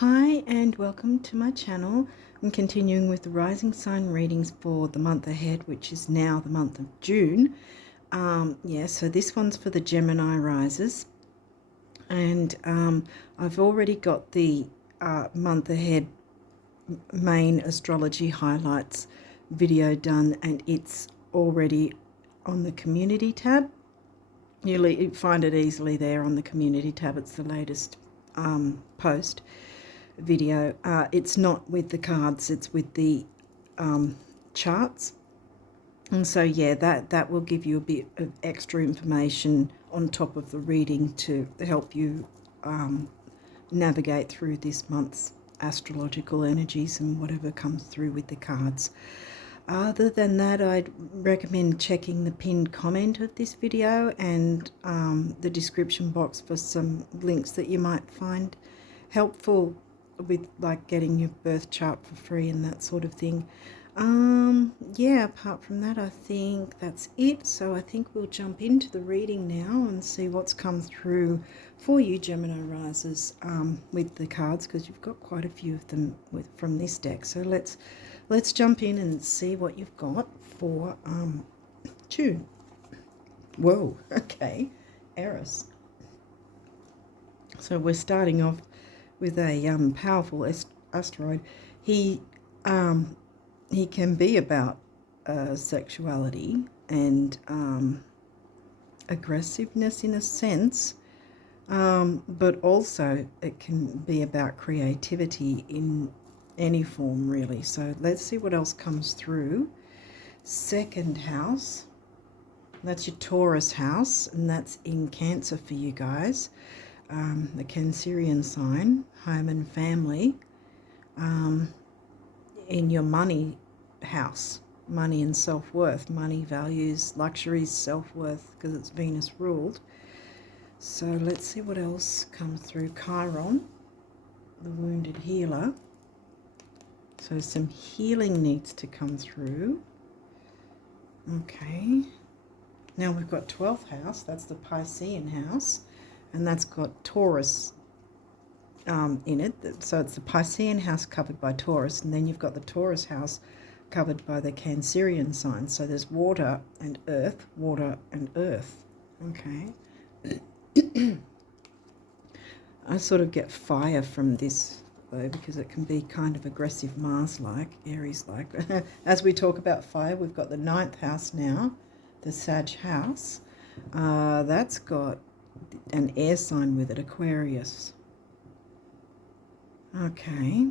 Hi and welcome to my channel. I'm continuing with the rising sign readings for the month ahead, which is now the month of June. So this one's for the Gemini risers, and I've already got the month ahead main astrology highlights video done, and it's already on the community tab. You'll find it easily there on the community tab. It's the latest post video. It's not with the cards, it's with the charts, and so yeah, that will give you a bit of extra information on top of the reading to help you navigate through this month's astrological energies and whatever comes through with the cards. Other than that, I'd recommend checking the pinned comment of this video and the description box for some links that you might find helpful with, like, getting your birth chart for free and that sort of thing. Yeah, apart from that, I think that's it. So I think we'll jump into the reading now and see what's come through for you Gemini risers with the cards, because you've got quite a few of them from this deck. So let's jump in and see what you've got for June. Whoa, okay, Eris. So we're starting off with a powerful asteroid. He can be about sexuality and aggressiveness in a sense, but also it can be about creativity in any form, really. So let's see what else comes through. Second house, that's your Taurus house, and that's in Cancer for you guys. The Cancerian sign, home and family, in your money house, money and self-worth, money, values, luxuries, self-worth, because it's Venus ruled. So let's see what else comes through. Chiron, the wounded healer. So some healing needs to come through. Okay. Now we've got 12th house, that's the Piscean house, and that's got Taurus in it. So it's the Piscean house covered by Taurus, and then you've got the Taurus house covered by the Cancerian sign. So there's water and earth, water and earth. Okay. I sort of get fire from this though, because it can be kind of aggressive, Mars-like, Aries-like. As we talk about fire, we've got the 9th house now, the Sag house. That's got an air sign with it, Aquarius. Okay.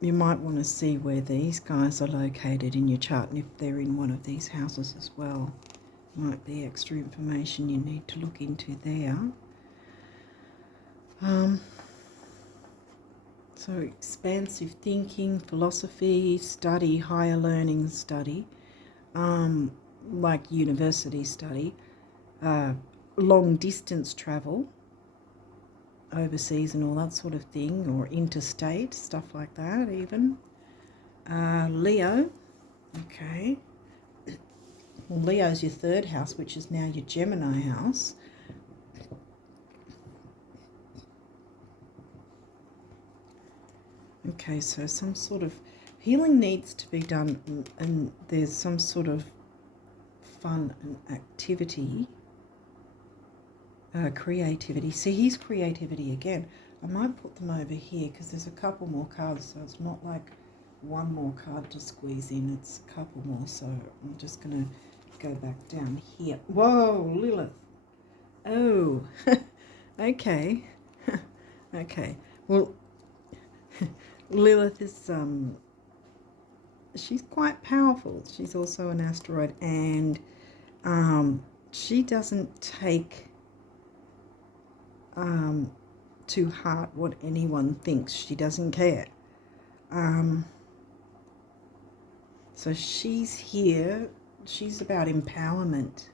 You might want to see where these guys are located in your chart, and if they're in one of these houses as well. Might be extra information you need to look into there. So expansive thinking, philosophy, study, higher learning study, like university study, long distance travel, overseas and all that sort of thing, or interstate, stuff like that even. Leo, okay. Well, Leo's your 3rd house, which is now your Gemini house. Okay, so some sort of healing needs to be done, and there's some sort of fun and activity, creativity. See, here's creativity again. I might put them over here because there's a couple more cards, so it's not like one more card to squeeze in, it's a couple more. So I'm just going to go back down here. Whoa, Lilith. Oh, okay. Okay, well, Lilith is she's quite powerful. She's also an asteroid, and she doesn't take to heart what anyone thinks. She doesn't care. So she's here. She's about empowerment,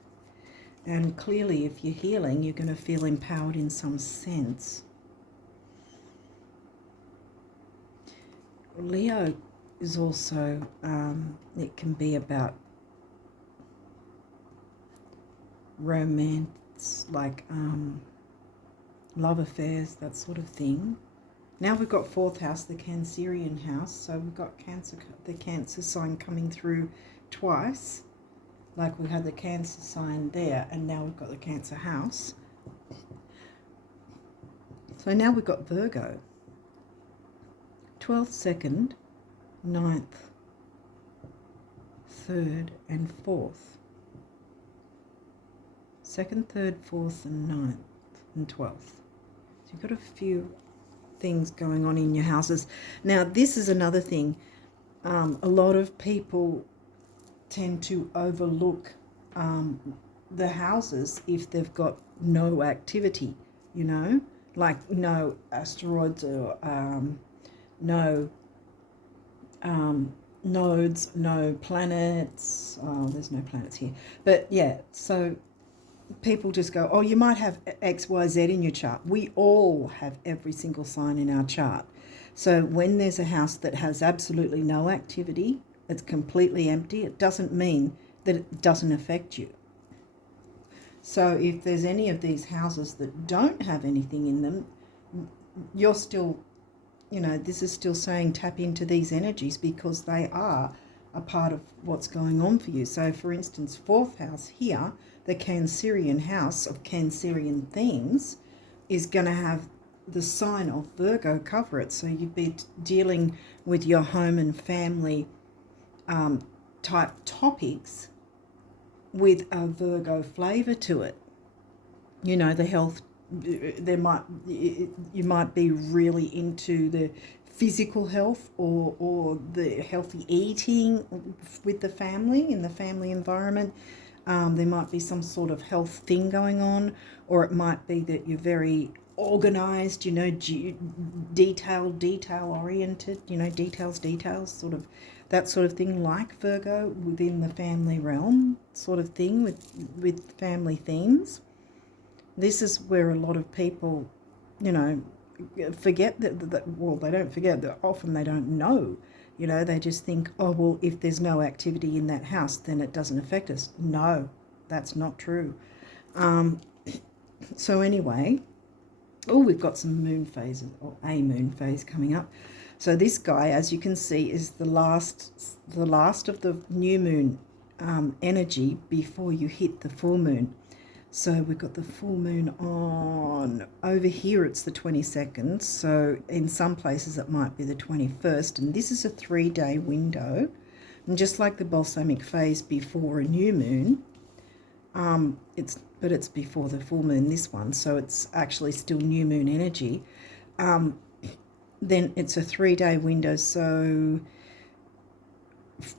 and clearly if you're healing, you're going to feel empowered in some sense. Leo is also, it can be about romance, like love affairs, that sort of thing. Now we've got fourth house, the Cancerian house. So we've got the Cancer sign coming through twice. Like we had the Cancer sign there, and now we've got the Cancer house. So now we've got Virgo. 12th, 2nd, 9th, 3rd and 4th. 2nd, 3rd, 4th and 9th and 12th. So you've got a few things going on in your houses. Now this is another thing. A lot of people tend to overlook the houses if they've got no activity, you know, like no asteroids or no nodes, no planets. Oh, there's no planets here. But yeah, so people just go, oh, you might have X, Y, Z in your chart. We all have every single sign in our chart. So when there's a house that has absolutely no activity, it's completely empty, it doesn't mean that it doesn't affect you. So if there's any of these houses that don't have anything in them, you're still, you know, this is still saying tap into these energies because they are a part of what's going on for you. So for instance, fourth house here, the Cancerian house of Cancerian things, is going to have the sign of Virgo cover it. So you'd be dealing with your home and family type topics with a Virgo flavor to it. You know, the health, you might be really into the physical health or the healthy eating with the family, in the family environment. There might be some sort of health thing going on, or it might be that you're very organized, you know, detail oriented, you know, details, sort of that sort of thing, like Virgo within the family realm sort of thing with family themes. This is where a lot of people, you know, forget that well, they don't forget that often they don't know, you know, they just think, oh, well, if there's no activity in that house, then it doesn't affect us. No, that's not true. So anyway, oh, we've got some moon phases, or a moon phase coming up. So this guy, as you can see, is the last of the new moon energy before you hit the full moon. So we've got the full moon on over here. It's the 22nd. So in some places it might be the 21st. And this is a 3-day window. And just like the balsamic phase before a new moon, it's before the full moon, this one. So it's actually still new moon energy. Then it's a 3-day window. So,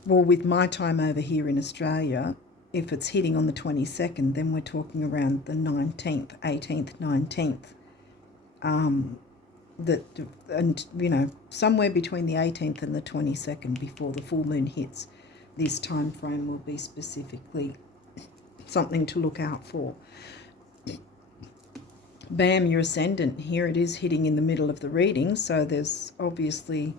well, with my time over here in Australia, if it's hitting on the 22nd, then we're talking around the 19th, 18th, 19th. And, you know, somewhere between the 18th and the 22nd before the full moon hits, this time frame will be specifically something to look out for. Bam, your ascendant. Here it is hitting in the middle of the reading. So there's obviously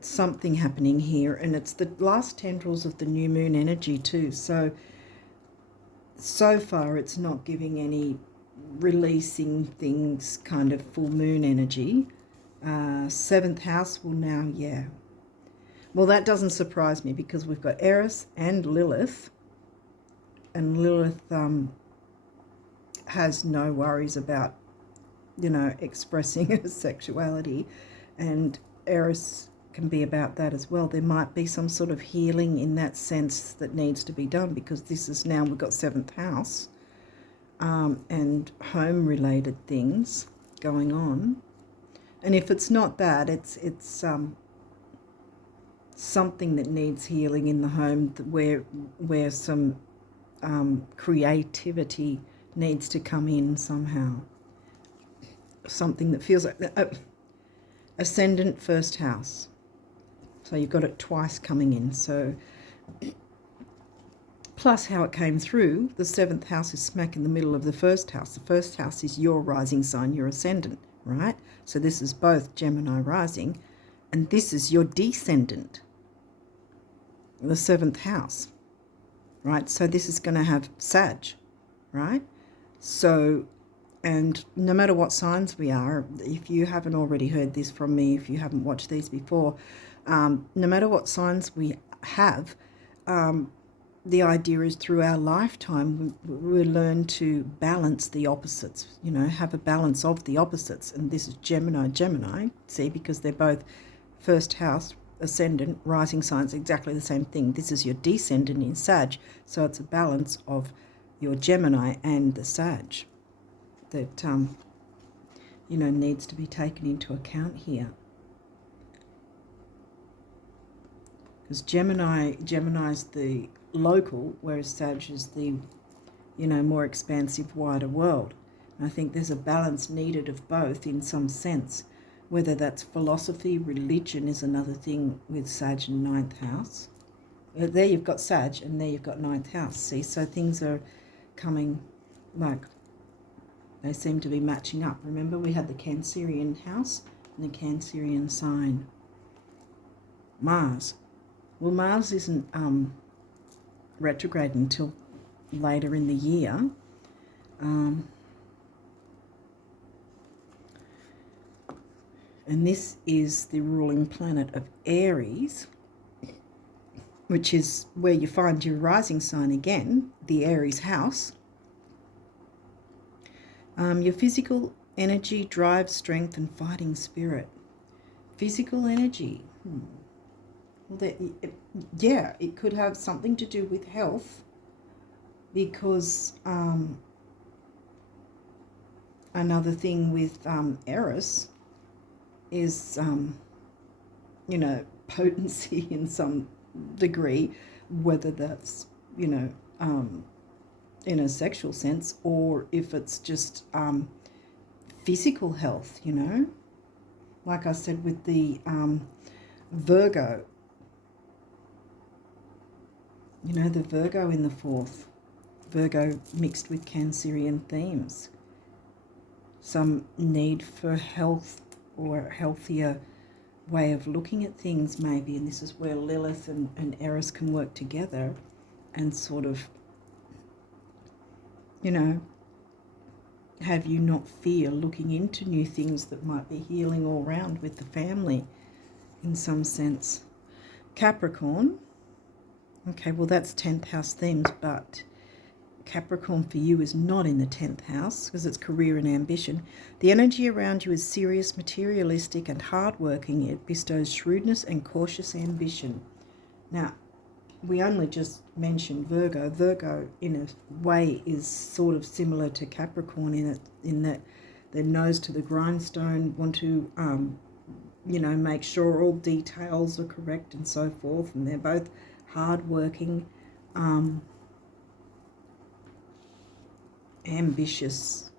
something happening here. And it's the last tendrils of the new moon energy too. So far it's not giving any releasing things kind of full moon energy. 7th house will now, yeah. Well, that doesn't surprise me because we've got Eris and Lilith. And Lilith has no worries about, you know, expressing her sexuality, and Eris can be about that as well. There might be some sort of healing in that sense that needs to be done because this is now, we've got 7th house and home related things going on. And if it's not that, it's something that needs healing in the home, where some creativity needs to come in somehow. Something that feels like ascendant, 1st house. So you've got it twice coming in. So plus how it came through, the 7th house is smack in the middle of the 1st house. The 1st house is your rising sign, your ascendant, right? So this is both Gemini rising, and this is your descendant, the 7th house, right? So this is going to have Sag, right? So, and no matter what signs we are, if you haven't already heard this from me, if you haven't watched these before, no matter what signs we have, the idea is through our lifetime we learn to balance the opposites, have a balance of the opposites. And this is Gemini, see, because they're both first house, ascendant, rising signs, exactly the same thing. This is your descendant in Sag, so it's a balance of your Gemini and the Sag that needs to be taken into account here. Because Gemini's the local, whereas Sag is the more expansive, wider world. And I think there's a balance needed of both in some sense. Whether that's philosophy, religion is another thing with Sag and ninth house. There you've got Sag and there you've got ninth house. See, so things are coming, like, they seem to be matching up. Remember, we had the Cancerian house and the Cancerian sign. Mars. Well, Mars isn't retrograde until later in the year. And this is the ruling planet of Aries, which is where you find your rising sign again, the Aries house. Your physical energy, drive, strength, and fighting spirit. Physical energy. It could have something to do with health, because another thing with Eris is, potency in some degree, whether that's, in a sexual sense, or if it's just physical health, Like I said with the Virgo, the Virgo in the fourth, Virgo mixed with Cancerian themes. Some need for health or a healthier way of looking at things maybe, and this is where Lilith and Eris can work together and sort of, have you not fear looking into new things that might be healing all round with the family in some sense. Capricorn. Okay, well, that's 10th house themes, but Capricorn for you is not in the 10th house because it's career and ambition. The energy around you is serious, materialistic, and hardworking. It bestows shrewdness and cautious ambition. Now, we only just mentioned Virgo. Virgo, in a way, is sort of similar to Capricorn in that they're nose to the grindstone, want to, make sure all details are correct and so forth, and they're both hardworking, ambitious.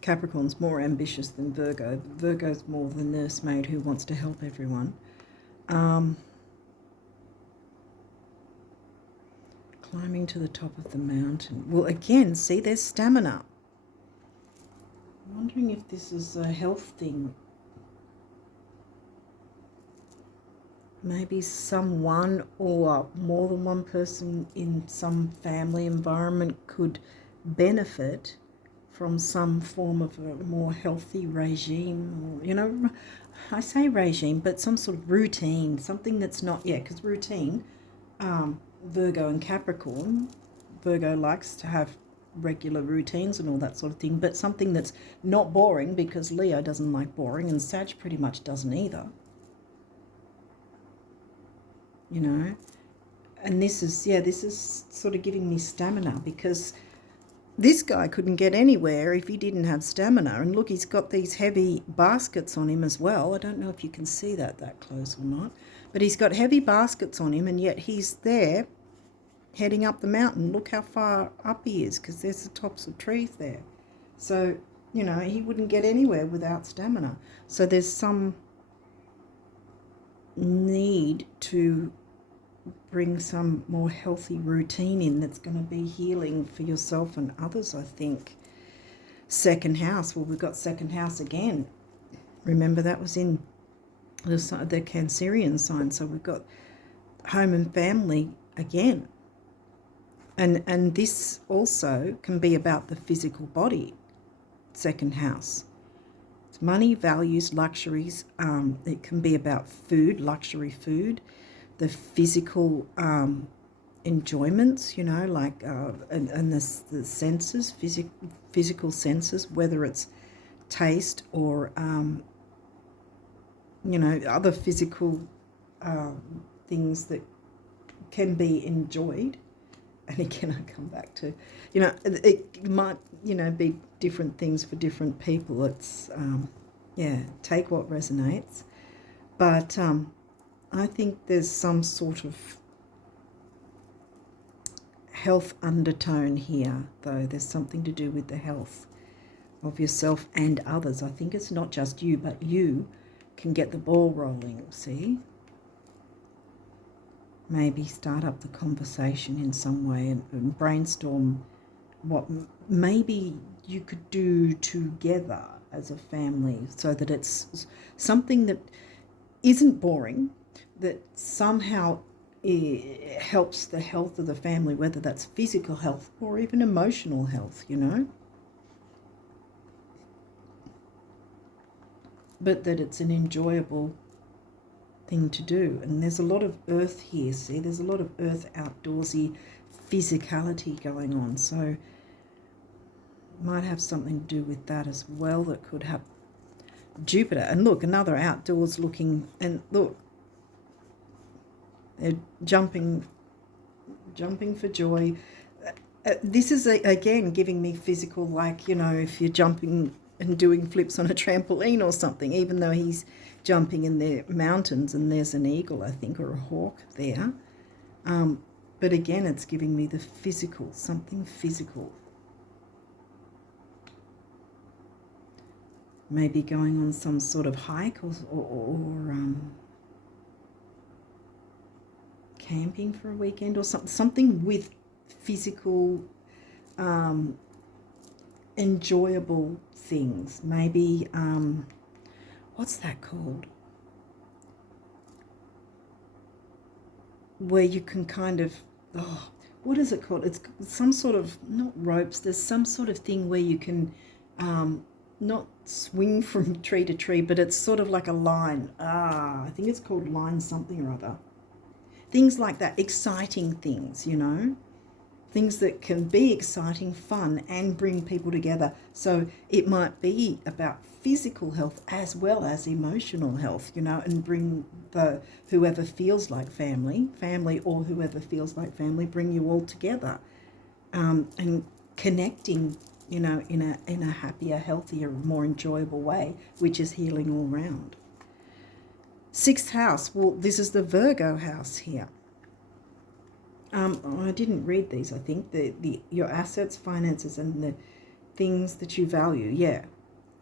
Capricorn's more ambitious than Virgo. Virgo's more the nursemaid who wants to help everyone. Climbing to the top of the mountain. Well, again, see, there's stamina. I'm wondering if this is a health thing. Maybe someone or more than one person in some family environment could benefit from some form of a more healthy regime, or, I say regime, but some sort of routine, something that's not, because routine, Virgo and Capricorn, Virgo likes to have regular routines and all that sort of thing, but something that's not boring, because Leo doesn't like boring and Sag pretty much doesn't either. And this is sort of giving me stamina, because this guy couldn't get anywhere if he didn't have stamina. And look, he's got these heavy baskets on him as well. I don't know if you can see that close or not, but he's got heavy baskets on him, and yet he's there heading up the mountain. Look how far up he is, because there's the tops of trees there. So, he wouldn't get anywhere without stamina. So there's some need to bring some more healthy routine in that's going to be healing for yourself and others, I think. Second house. Well, we've got second house again. Remember, that was in the Cancerian sign. So we've got home and family again. And this also can be about the physical body, second house. It's money, values, luxuries. It can be about food, luxury food, the physical enjoyments, like and the senses, physical senses, whether it's taste or other physical things that can be enjoyed. And again, I come back to, it might, be different things for different people. It's, take what resonates. But I think there's some sort of health undertone here, though. There's something to do with the health of yourself and others. I think it's not just you, but you can get the ball rolling, see? Maybe start up the conversation in some way and brainstorm what maybe you could do together as a family, so that it's something that isn't boring, that somehow helps the health of the family, whether that's physical health or even emotional health, but that it's an enjoyable thing to do. And there's a lot of earth here, see? There's a lot of earth, outdoorsy physicality going on. So might have something to do with that as well. That could have Jupiter. And look, another outdoors looking, and look, they're jumping for joy. This is, again, giving me physical, like, if you're jumping and doing flips on a trampoline or something, even though he's jumping in the mountains and there's an eagle, I think, or a hawk there. But again, it's giving me the physical, something physical. Maybe going on some sort of hike or camping for a weekend or something with physical, enjoyable things. Maybe, what's that called? Where you can kind of, what is it called? It's some sort of, not ropes, there's some sort of thing where you can not swing from tree to tree, but it's sort of like a line. I think it's called line something or other. Things like that, exciting things, things that can be exciting, fun, and bring people together. So it might be about physical health as well as emotional health, and bring the whoever feels like family, or whoever feels like family, bring you all together, and connecting, in a happier, healthier, more enjoyable way, which is healing all round. Sixth house, well, this is the Virgo house here. I didn't read these, I think. Your assets, finances, and the things that you value,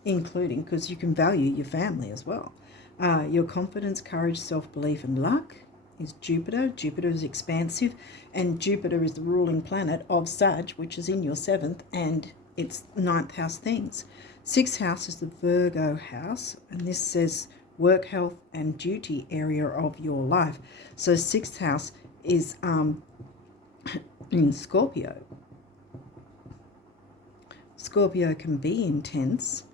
including, because you can value your family as well. Your confidence, courage, self-belief, and luck is Jupiter. Jupiter is expansive, and Jupiter is the ruling planet of Sag, which is in your 7th, and it's 9th house things. 6th house is the Virgo house, and this says work, health, and duty area of your life. So 6th house is in Scorpio. Scorpio can be intense,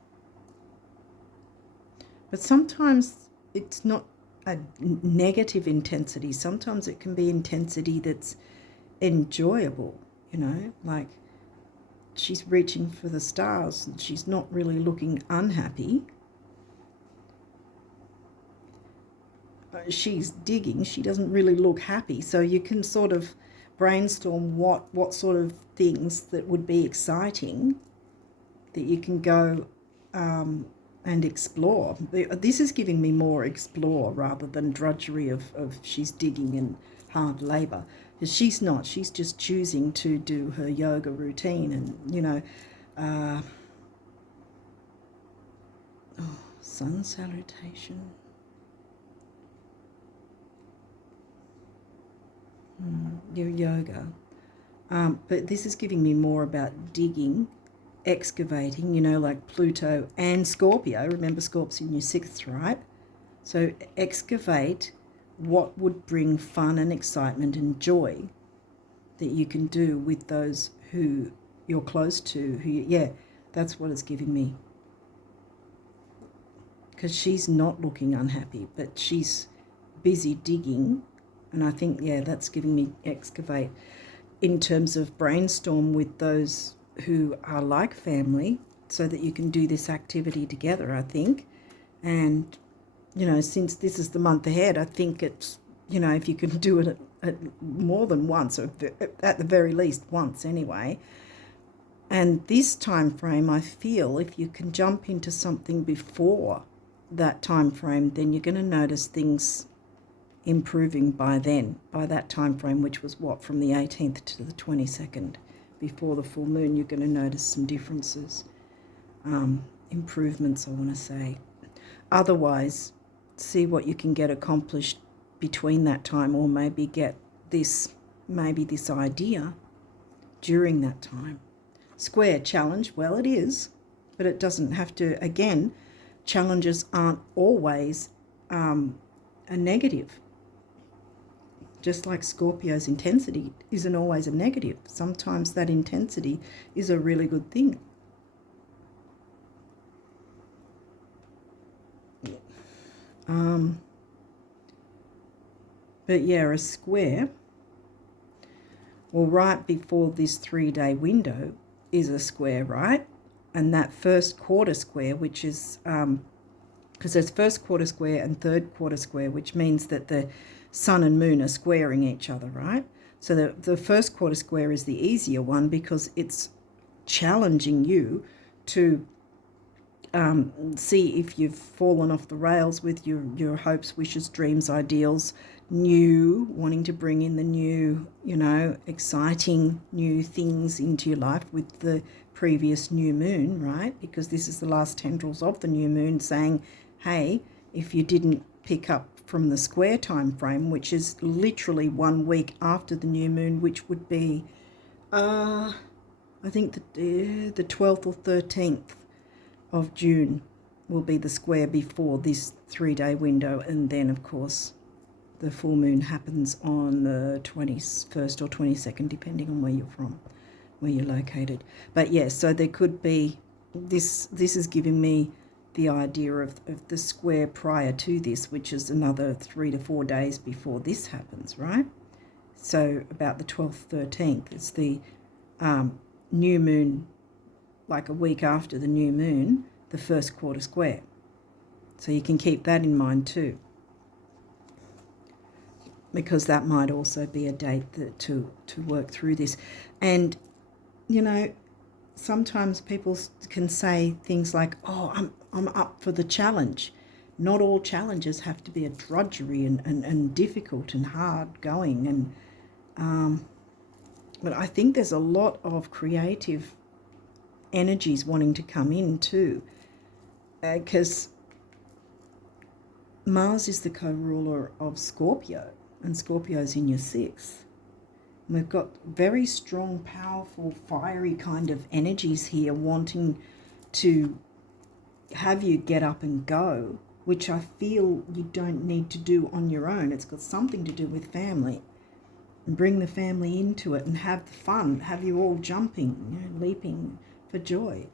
but sometimes it's not a negative intensity. Sometimes it can be intensity that's enjoyable, like she's reaching for the stars and she's not really looking unhappy. She's digging, she doesn't really look happy. So you can sort of brainstorm what sort of things that would be exciting that you can go and explore. This is giving me more explore rather than drudgery of she's digging and hard labor. Because she's not, she's just choosing to do her yoga routine and, sun salutation. Your yoga. But this is giving me more about digging, excavating, like Pluto and Scorpio. Remember, Scorpio's in your 6th, right? So excavate what would bring fun and excitement and joy. that you can do with those who you're close to, yeah, that's what it's giving me. Because she's not looking unhappy, but she's busy digging. And I think, yeah, that's giving me excavate in terms of brainstorm with those who are like family so that you can do this activity together, I think. And, you know, since this is the month ahead, I think it's, you know, if you can do it at more than once, or at the very least once anyway. And this time frame, I feel if you can jump into something before that time frame, then you're going to notice things improving by then, by that time frame, which was what, from the 18th to the 22nd, before the full moon. You're going to notice some differences, improvements, I want to say. Otherwise, see what you can get accomplished between that time, or maybe get this idea during that time. Square challenge, well, it is, but it doesn't have to. Again, challenges aren't always a negative. Just like Scorpio's intensity isn't always a negative. Sometimes that intensity is a really good thing. But yeah, a square, well, right before this 3-day window is a square, right? And that first quarter square, which is, because there's first quarter square and third quarter square, which means that the sun and moon are squaring each other, right? So the first quarter square is the easier one because it's challenging you to see if you've fallen off the rails with your hopes, wishes, dreams, ideals, wanting to bring in the new, you know, exciting new things into your life with the previous new moon, right? Because this is the last tendrils of the new moon saying, hey, if you didn't pick up from the square time frame, which is literally 1 week after the new moon, which would be, I think the 12th or 13th of June will be the square before this 3-day window. And then, of course, the full moon happens on the 21st or 22nd, depending on where you're from, where you're located. But yes, so there could be, this is giving me the idea of the square prior to this, which is another 3 to 4 days before this happens, right? So about the 12th, 13th, it's the new moon, like a week after the new moon, the first quarter square. So you can keep that in mind too, because that might also be a date that to work through this. And, you know, sometimes people can say things like, oh, I'm up for the challenge. Not all challenges have to be a drudgery and difficult and hard going. And but I think there's a lot of creative energies wanting to come in too, because Mars is the co-ruler of Scorpio, and Scorpio's in your 6th. We've got very strong, powerful, fiery kind of energies here wanting to have you get up and go, which I feel you don't need to do on your own. It's got something to do with family. And bring the family into it and have the fun, have you all jumping, you know, leaping for joy.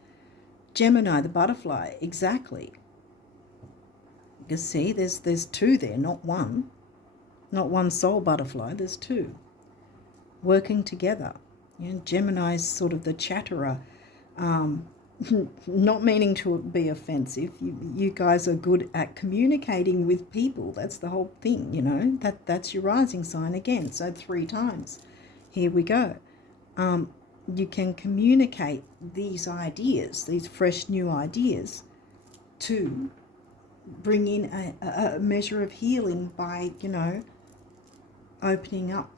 Gemini, the butterfly, exactly. You see, there's 2 there, not one. Not one sole butterfly, there's 2. Working together. You know, Gemini is sort of the chatterer, not meaning to be offensive. You guys are good at communicating with people. That's the whole thing, you know. That's your rising sign again. So 3 times. Here we go. You can communicate these ideas, these fresh new ideas, to bring in a measure of healing by, you know, opening up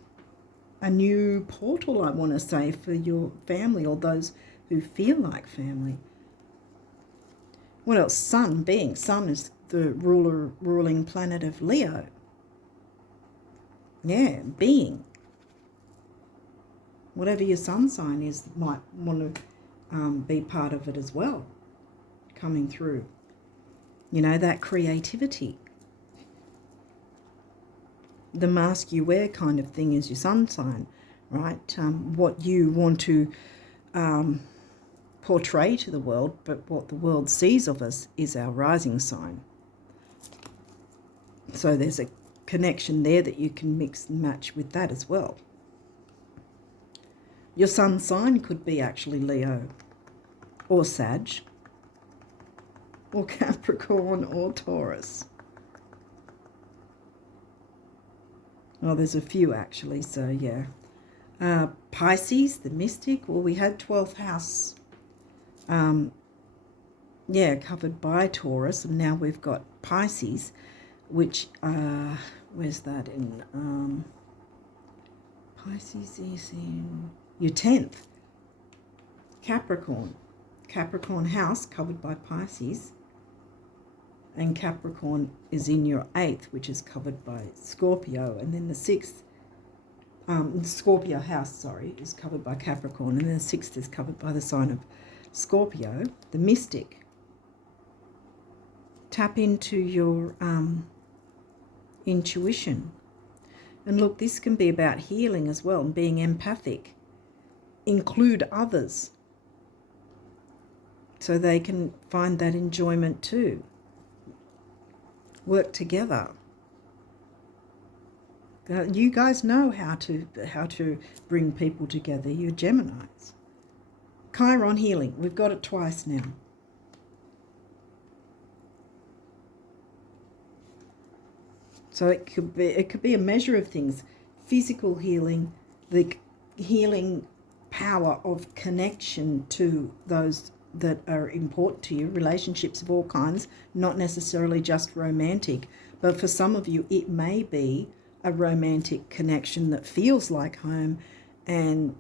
a new portal, I want to say, for your family or those who feel like family. What else? Sun is the ruling planet of Leo. Yeah, being. Whatever your sun sign is might want to be part of it as well, coming through. You know, that creativity. The mask you wear kind of thing is your sun sign. right? What you want to portray to the world, but what the world sees of us is our rising sign. So there's a connection there that you can mix and match with that as well. Your sun sign could be actually Leo or Sag or Capricorn or Taurus. Well, there's a few actually, so yeah. Pisces, the mystic, well, we had 12th house, covered by Taurus, and now we've got Pisces, which, where's that in? Pisces is in your 10th. Capricorn house covered by Pisces, and Capricorn is in your 8th, which is covered by Scorpio, and then the 6th, Scorpio house, is covered by Capricorn, and then the 6th is covered by the sign of Scorpio, the mystic. Tap into your intuition. And look, this can be about healing as well, and being empathic. Include others so they can find that enjoyment too. Work together. You guys know how to bring people together. You're Geminis. Chiron healing. We've got it twice now. So it could be a measure of things. Physical healing, the healing power of connection to those that are important to you, relationships of all kinds, not necessarily just romantic, but for some of you it may be a romantic connection that feels like home, and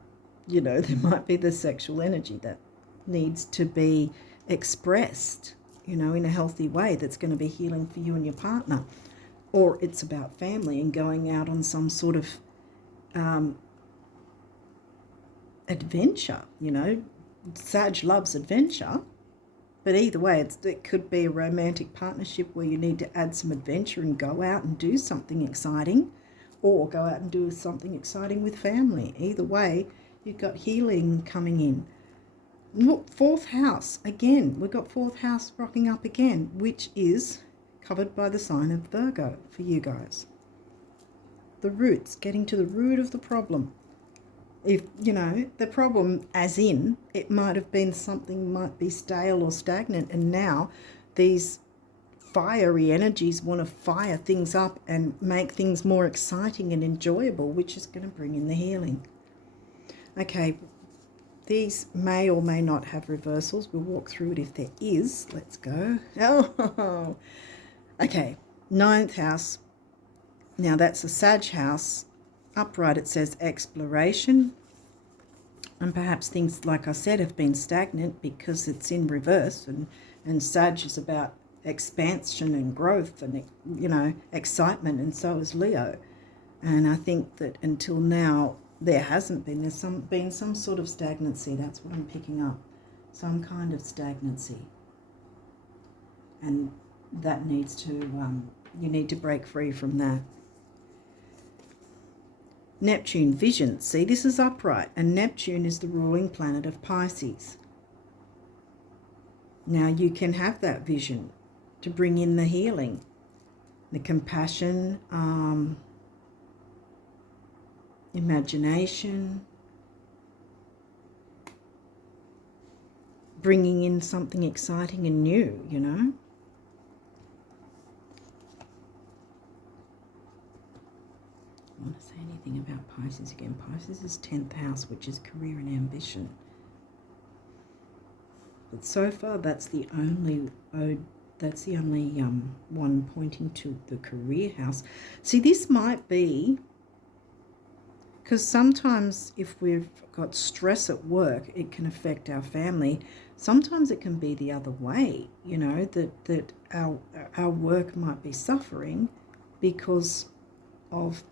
there might be the sexual energy that needs to be expressed, in a healthy way that's going to be healing for you and your partner. Or it's about family and going out on some sort of adventure, Sag loves adventure, but either way, it could be a romantic partnership where you need to add some adventure and go out and do something exciting, or go out and do something exciting with family. Either way, you've got healing coming in. Look, 4th house, again, we've got 4th house rocking up again, which is covered by the sign of Virgo for you guys. The roots, getting to the root of the problem. If, the problem as in, it might have been something might be stale or stagnant, and now these fiery energies want to fire things up and make things more exciting and enjoyable, which is going to bring in the healing. Okay, these may or may not have reversals. We'll walk through it if there is. Let's go. Oh, okay, 9th house. Now that's a Sag house. Upright, it says exploration, and perhaps things, like I said, have been stagnant because it's in reverse, and Sag is about expansion and growth and excitement, and so is Leo. And I think that until now there hasn't been. There's been some sort of stagnancy. That's what I'm picking up. Some kind of stagnancy, and that needs to you need to break free from that. Neptune vision. See, this is upright, and Neptune is the ruling planet of Pisces. Now you can have that vision to bring in the healing, the compassion, imagination, bringing in something exciting and new, I want to say anything about Pisces again. Pisces is 10th house, which is career and ambition. But so far, that's the only one pointing to the career house. See, this might be because sometimes if we've got stress at work, it can affect our family. Sometimes it can be the other way, that our work might be suffering because of,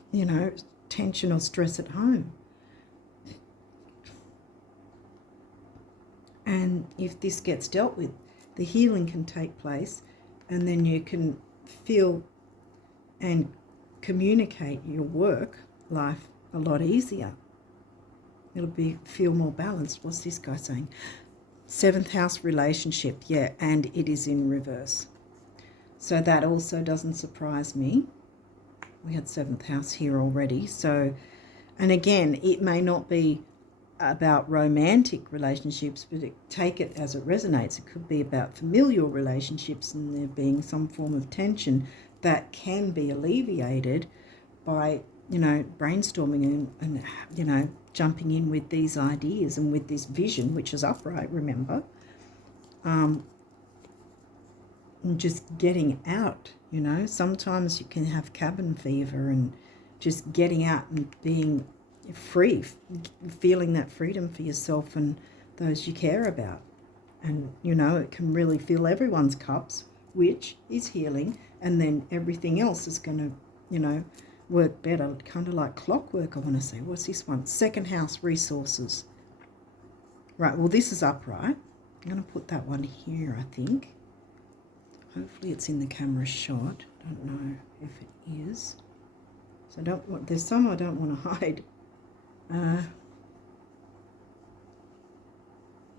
tension or stress at home. And if this gets dealt with, the healing can take place, and then you can feel and communicate your work life a lot easier. feel more balanced. What's this guy saying? 7th house relationship, yeah, and it is in reverse. So that also doesn't surprise me. We had 7th house here already. So, and again, it may not be about romantic relationships, but take it as it resonates. It could be about familial relationships and there being some form of tension that can be alleviated by, brainstorming and jumping in with these ideas and with this vision, which is upright, remember, and just getting out. Sometimes you can have cabin fever and just getting out and being free, feeling that freedom for yourself and those you care about. And, it can really fill everyone's cups, which is healing, and then everything else is going to, work better, kind of like clockwork, I want to say. What's this one? 2nd house resources. Right, well, this is upright. I'm going to put that one here, I think. Hopefully it's in the camera shot. Don't know if it is. So there's some I don't want to hide.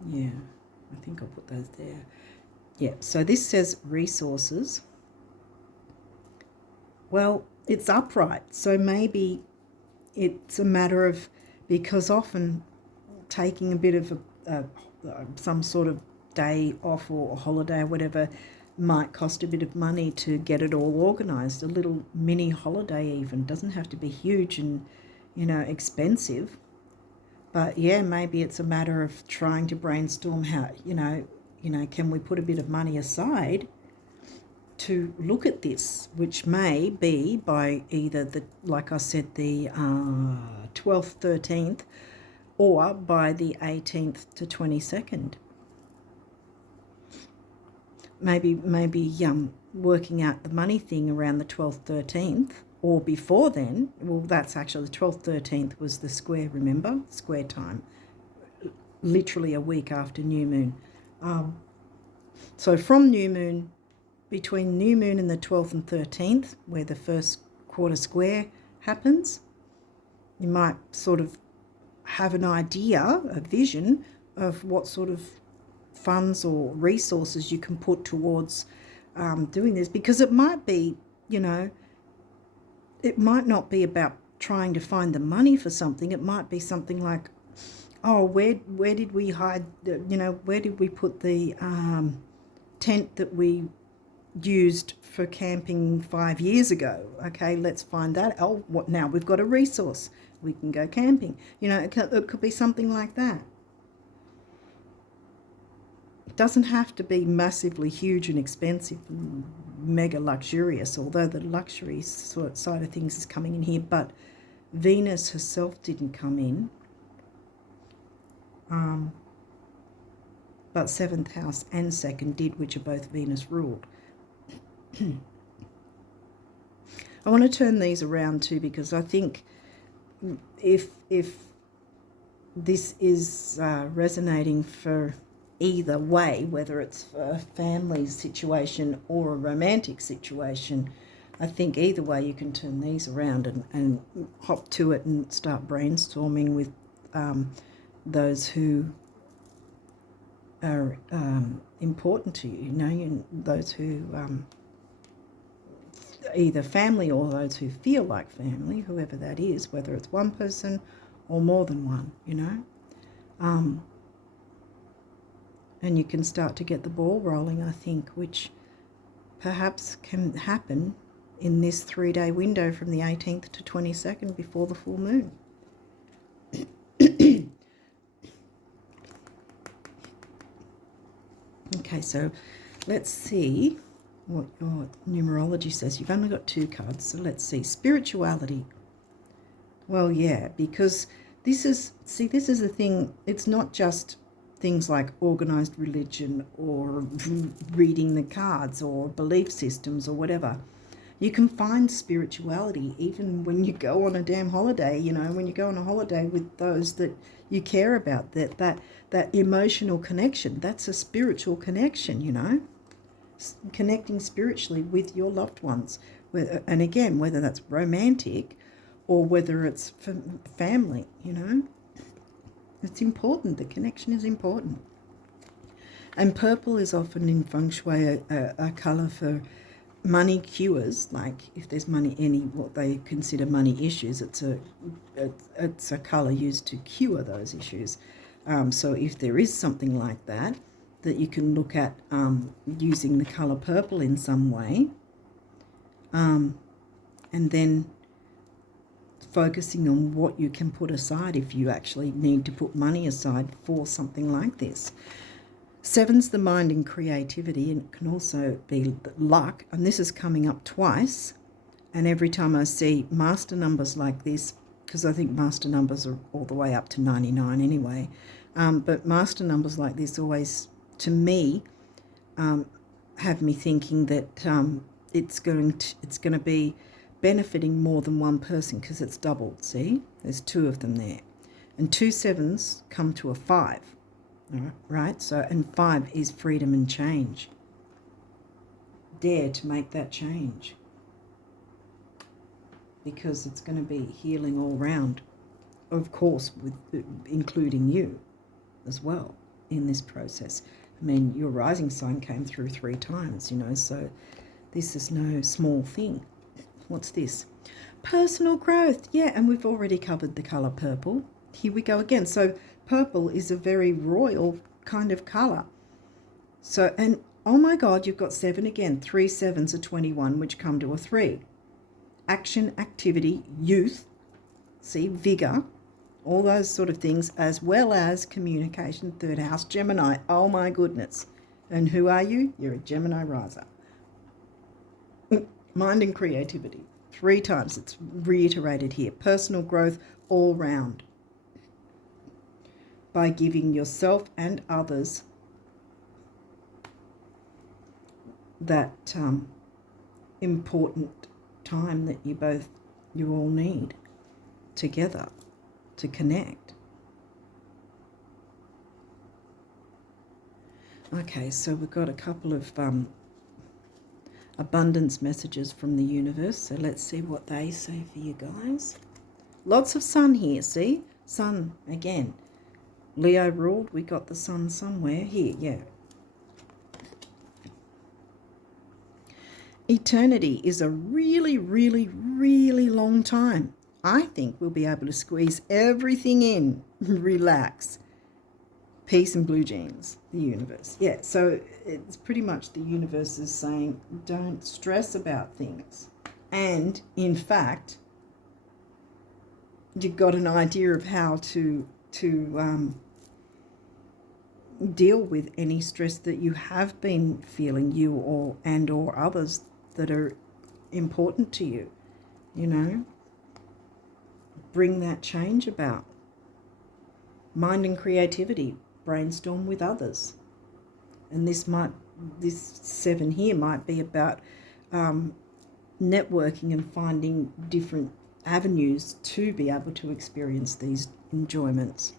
Yeah, I think I'll put those there. Yeah, so this says resources. Well, it's upright, so maybe it's a matter of, because often taking a bit of some sort of day off or a holiday or whatever might cost a bit of money to get it all organised. A little mini holiday even doesn't have to be huge and expensive, but yeah, maybe it's a matter of trying to brainstorm how can we put a bit of money aside to look at this, which may be by either like I said, the 12th, 13th, or by the 18th to 22nd. Maybe working out the money thing around the 12th, 13th, or before then. Well, that's actually the 12th, 13th was the square, remember? Square time, literally a week after new moon. So from new moon, between new moon and the 12th and 13th, where the first quarter square happens, you might sort of have an idea, a vision of what sort of funds or resources you can put towards doing this, because it might be, it might not be about trying to find the money for something. It might be something like, oh, where did we hide, where did we put the tent that we used for camping 5 years ago? Okay, let's find that. Oh, what now? We've got a resource. We can go camping. It could be something like that. It doesn't have to be massively huge and expensive and mega luxurious, although the luxury side of things is coming in here, but Venus herself didn't come in. But 7th house and 2nd did, which are both Venus ruled. I want to turn these around too, because I think if this is resonating for either way, whether it's a family situation or a romantic situation, I think either way you can turn these around and hop to it and start brainstorming with those who are important to you, those who either family or those who feel like family, whoever that is, whether it's one person or more than one, and you can start to get the ball rolling, I think, which perhaps can happen in this 3-day window from the 18th to 22nd before the full moon. Okay, so let's see what your numerology says. You've only got 2 cards, so let's see. Spirituality. Well, yeah, because this is the thing. It's not just things like organized religion or reading the cards or belief systems or whatever. You can find spirituality even when you go on a damn holiday, when you go on a holiday with those that you care about, that emotional connection. That's a spiritual connection, connecting spiritually with your loved ones. And again, whether that's romantic or whether it's family, It's important. The connection is important. And purple is often in feng shui a colour for money cures. Like if there's what they consider money issues, it's a colour used to cure those issues. So if there is something like that you can look at using the colour purple in some way, and then focusing on what you can put aside if you actually need to put money aside for something like this. Seven's the mind and creativity, and it can also be luck, and this is coming up twice. And every time I see master numbers like this, because I think master numbers are all the way up to 99 anyway, but master numbers like this always, to me, have me thinking that it's going to be benefiting more than one person, because it's doubled. See, there's two of them there, and 2 7s come to a 5. Right? So, and 5 is freedom and change. Dare to make that change, because it's going to be healing all round, of course, with including you as well in this process. I mean, your rising sign came through 3 times, so this is no small thing. What's this? Personal growth. Yeah, and we've already covered the colour purple. Here we go again. So purple is a very royal kind of colour. So, and oh my God, you've got 7 again. 3 7s are 21, which come to a 3. Action, activity, youth, see, vigour, all those sort of things, as well as communication, 3rd house, Gemini. Oh my goodness. And who are you? You're a Gemini riser. Mind and creativity. 3 times it's reiterated here. Personal growth all round, by giving yourself and others that important time that you all need together to connect. Okay, so we've got a couple of abundance messages from the universe. So let's see what they say for you guys. Lots of sun here, see? Sun again. Leo ruled, we got the sun somewhere here, yeah. Eternity is a really, really, really long time. I think we'll be able to squeeze everything in. Relax. Peace and blue jeans, the universe. Yeah, so it's pretty much the universe is saying don't stress about things. And in fact, you've got an idea of how to deal with any stress that you have been feeling, you or others that are important to you. Bring that change about. Mind and creativity, brainstorm with others. And this 7 here might be about networking and finding different avenues to be able to experience these enjoyments.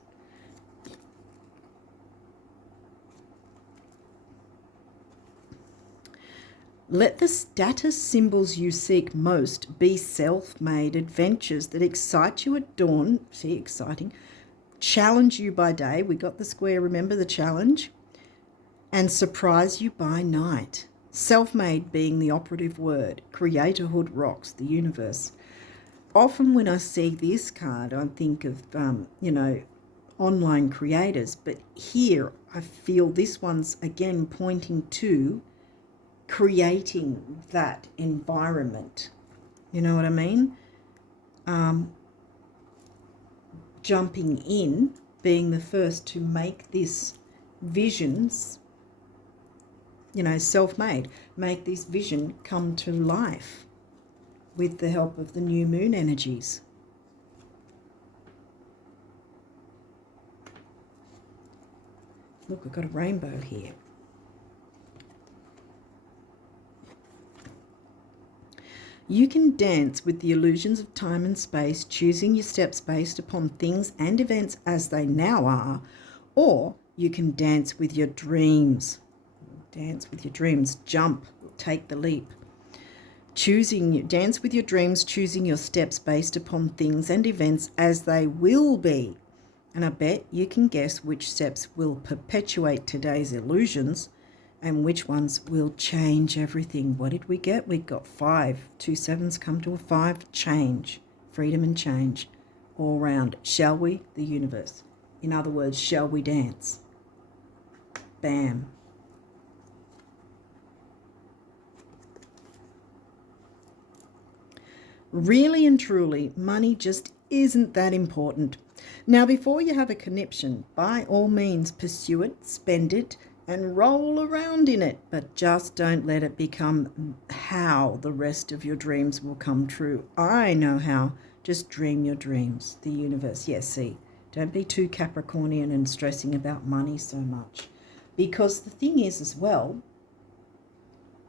Let the status symbols you seek most be self-made adventures that excite you at dawn. See, exciting. Challenge you by day. We got the square, remember the challenge? And surprise you by night. Self-made being the operative word. Creatorhood rocks the universe. Often when I see this card, I think of, online creators. But here I feel this one's again pointing to creating that environment. You know what I mean? Jumping in, being the first to make this visions, self-made, make this vision come to life with the help of the new moon energies. Look, I've got a rainbow here. You can dance with the illusions of time and space, choosing your steps based upon things and events as they now are, or you can dance with your dreams. Dance with your dreams. Jump. Take the leap. Dance with your dreams, choosing your steps based upon things and events as they will be. And I bet you can guess which steps will perpetuate today's illusions and which ones will change everything. What did we get? We got 5. 2 sevens come to a 5. Change. Freedom and change. All round. Shall we? The universe. In other words, shall we dance? Bam. Really and truly, money just isn't that important. Now, before you have a conniption, by all means pursue it, spend it, and roll around in it, but just don't let it become how the rest of your dreams will come true. I know how. Just dream your dreams. The universe. Yes, see, don't be too Capricornian and stressing about money so much. Because the thing is as well,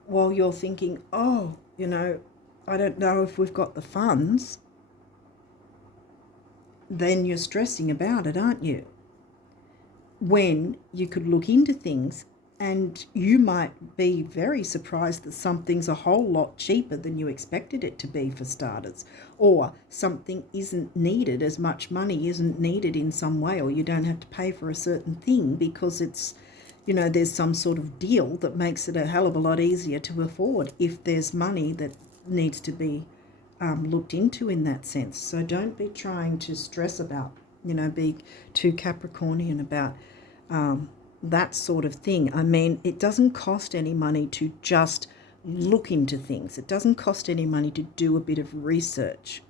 while you're thinking, oh, you know, I don't know if we've got the funds, then you're stressing about it, aren't you? When you could look into things and you might be very surprised that something's a whole lot cheaper than you expected it to be, for starters, or something isn't needed, as much money isn't needed in some way, or you don't have to pay for a certain thing because it's, you know, there's some sort of deal that makes it a hell of a lot easier to afford if there's money that needs to be looked into in that sense. So don't be trying to stress about, you know, be too Capricornian about that sort of thing. I mean, it doesn't cost any money to just look into things. It doesn't cost any money to do a bit of research.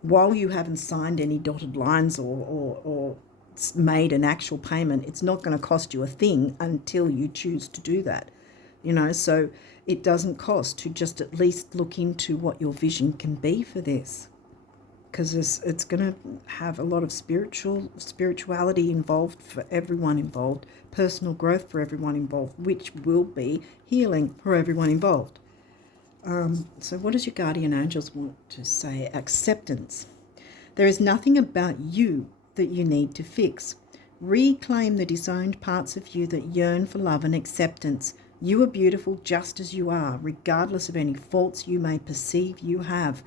While you haven't signed any dotted lines or made an actual payment, it's not going to cost you a thing until you choose to do that. You know, so it doesn't cost to just at least look into what your vision can be for this, because it's going to have a lot of spirituality involved for everyone involved, personal growth for everyone involved, which will be healing for everyone involved. So what does your guardian angels want to say? Acceptance. There is nothing about you that you need to fix. Reclaim the disowned parts of you that yearn for love and acceptance. You are beautiful just as you are, regardless of any faults you may perceive you have.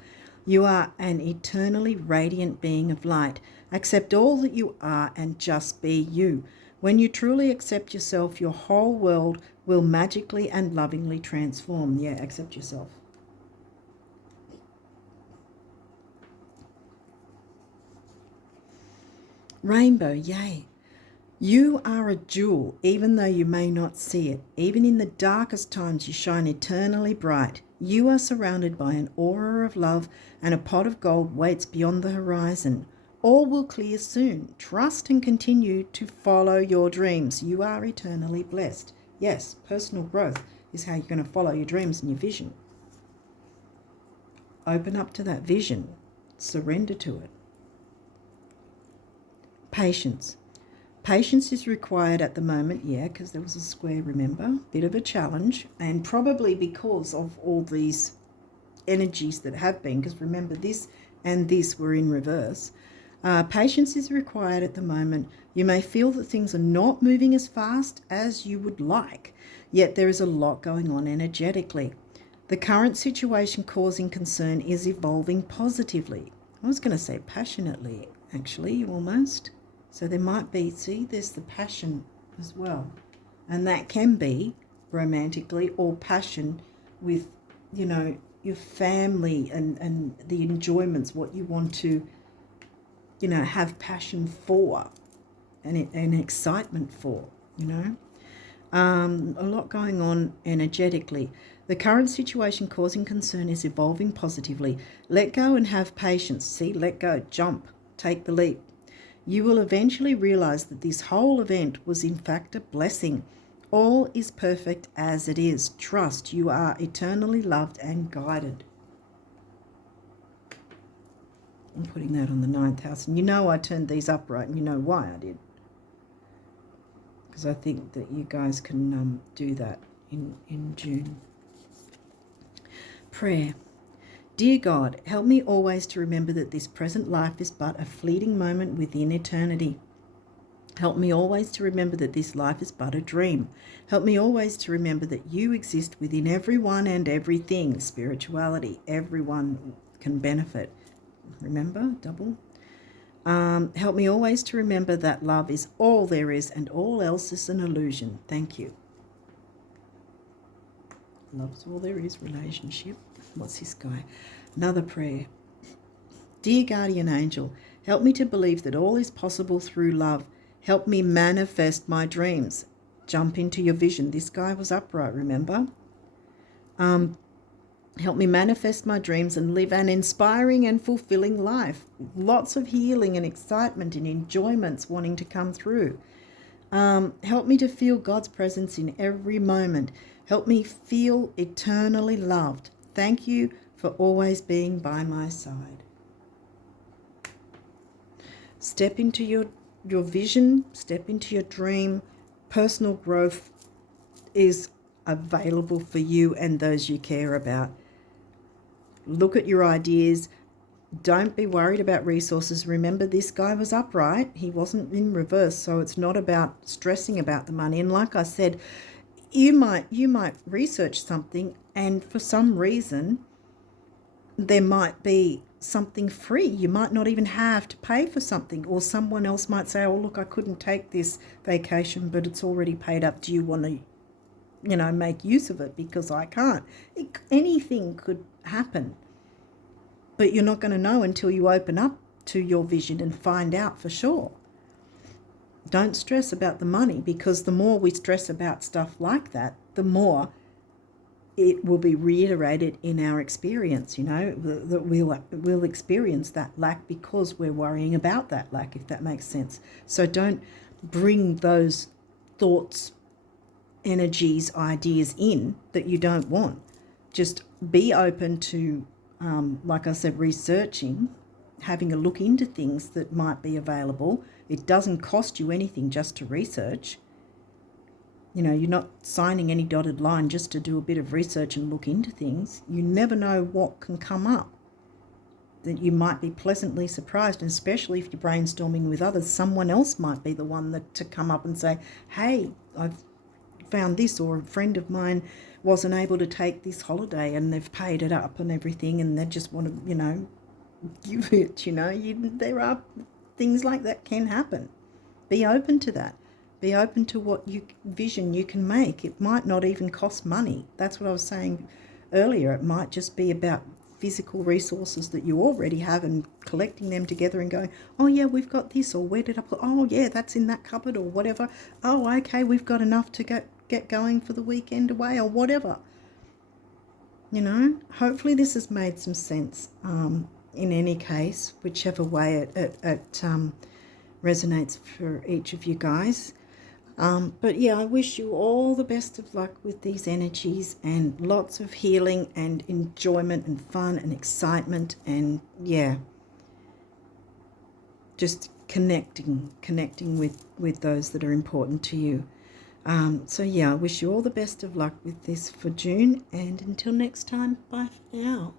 You are an eternally radiant being of light. Accept all that you are and just be you. When you truly accept yourself, your whole world will magically and lovingly transform. Yeah, accept yourself. Rainbow, yay. You are a jewel, even though you may not see it. Even in the darkest times, you shine eternally bright. You are surrounded by an aura of love, and a pot of gold waits beyond the horizon. All will clear soon. Trust and continue to follow your dreams. You are eternally blessed. Yes, personal growth is how you're going to follow your dreams and your vision. Open up to that vision. Surrender to it. Patience. Patience is required at the moment, yeah, because there was a square, remember? Bit of a challenge, and probably because of all these energies that have been, because remember, this and this were in reverse. Patience is required at the moment. You may feel that things are not moving as fast as you would like, yet there is a lot going on energetically. The current situation causing concern is evolving positively. I was going to say passionately, actually, almost. So there might be, see, there's the passion as well. And that can be romantically or passion with, you know, your family and the enjoyments, what you want to, you know, have passion for and excitement for, you know. A lot going on energetically. The current situation causing concern is evolving positively. Let go and have patience. See, let go, jump, take the leap. You will eventually realize that this whole event was in fact a blessing. All is perfect as it is. Trust, you are eternally loved and guided. I'm putting that on the 9th house. And you know I turned these up right, and you know why I did. Because I think that you guys can do that in June. Prayer. Dear God, help me always to remember that this present life is but a fleeting moment within eternity. Help me always to remember that this life is but a dream. Help me always to remember that you exist within everyone and everything. Spirituality, everyone can benefit. Remember, double. Help me always to remember that love is all there is and all else is an illusion. Thank you. Love's all there is, relationship. What's this guy? Another prayer. Dear guardian angel, help me to believe that all is possible through love. Help me manifest my dreams. Jump into your vision. This guy was upright, remember? Help me manifest my dreams and live an inspiring and fulfilling life. Lots of healing and excitement and enjoyments wanting to come through. Help me to feel God's presence in every moment. Help me feel eternally loved. Thank you for always being by my side. Step into your vision, step into your dream. Personal growth is available for you and those you care about. Look at your ideas. Don't be worried about resources. Remember, this guy was upright. He wasn't in reverse, so it's not about stressing about the money. And like I said, you might research something, and for some reason there might be something free. You might not even have to pay for something, or someone else might say, oh look, I couldn't take this vacation, but it's already paid up. Do you want to make use of it because I can't? Anything could happen, but you're not going to know until you open up to your vision and find out for sure. Don't stress about the money, because the more we stress about stuff like that, the more it will be reiterated in our experience, that we'll experience that lack because we're worrying about that lack, if that makes sense. So don't bring those thoughts, energies, ideas in that you don't want. Just be open to, like I said, researching, having a look into things that might be available. It doesn't cost you anything just to research. You're not signing any dotted line just to do a bit of research and look into things. You never know what can come up. That you might be pleasantly surprised, and especially if you're brainstorming with others, someone else might be the one to come up and say, hey, I've found this, or a friend of mine wasn't able to take this holiday and they've paid it up and everything, and they just want to, give it, there are things like that can happen. Be open to that. Be open to what vision you can make. It might not even cost money. That's what I was saying earlier. It might just be about physical resources that you already have and collecting them together and going, oh yeah, we've got this, or where did I put, oh yeah, that's in that cupboard, or whatever. Oh, okay, we've got enough to get going for the weekend away, or whatever. Hopefully this has made some sense. In any case, whichever way it resonates for each of you guys. But yeah, I wish you all the best of luck with these energies, and lots of healing and enjoyment and fun and excitement, and yeah, just connecting with those that are important to you. So yeah, I wish you all the best of luck with this for June, and until next time, bye for now.